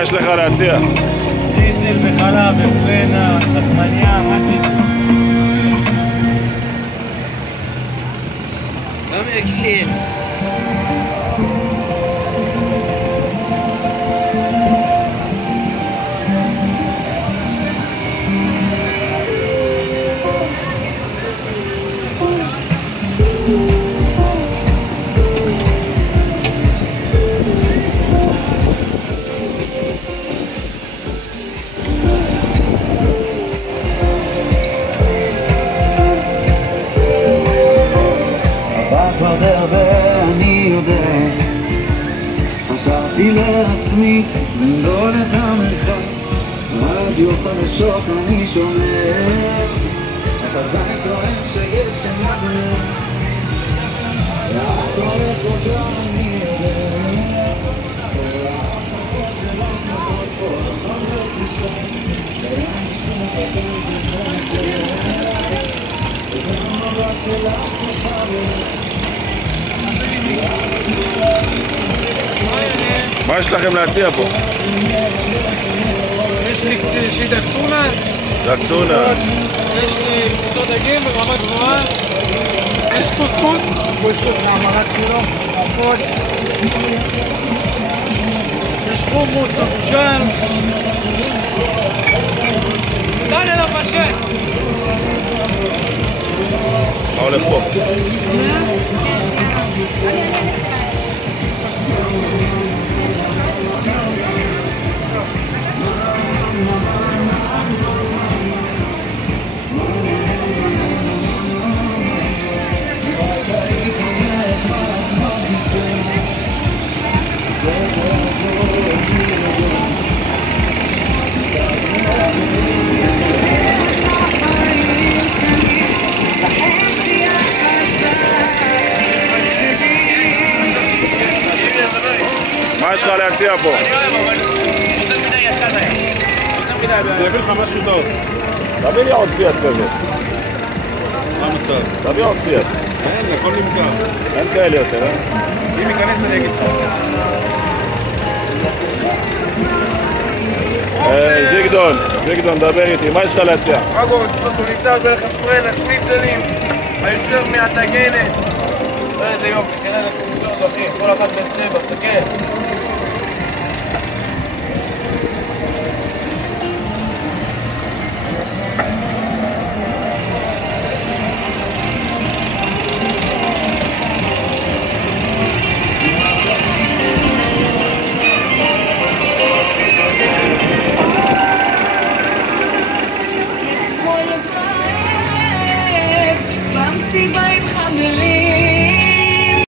מה יש לך להציע? דיזל וחלב, בפנה, לחמניה, מה שיש? לא מרגשים. כבר די הרבה אני יודע, חשבתי לעצמי לנגול את המרחק, רדיו חדשות אני שומע, החזק טוען שיש שמזמר, רק הולך אותה אני יודע, והחשבות שלא נקוד פה, לא תשכח, לים שמחכה וגם מבט שלך מחבר. מה יש לכם להציע פה? יש לי דג טונה. דג טונה. יש לי פתות דגים ברמה גבוהה. יש קוסקוס. קוסקוס להמרת קילו. עפות. יש חומוס, אבושל. דני לבשל. מה הולך פה? מה יש לך להציע פה? אני אביא לך משהו טוב. תביא לי עוד פיאט כזה. מה המצב? תביא עוד פיאט. אין, הכל נמכר. אין כאלה יותר, אה? אם ייכנס אני אגיד לך. זיגדון, דבר איתי, מה יש לך להציע? אגו, טוליטאר בלחם פרנה, שניצלים, היותר מהטגנת. איזה יופי, תראה איזה קבוצות אחי, כל אחת בצבע, תסתכל.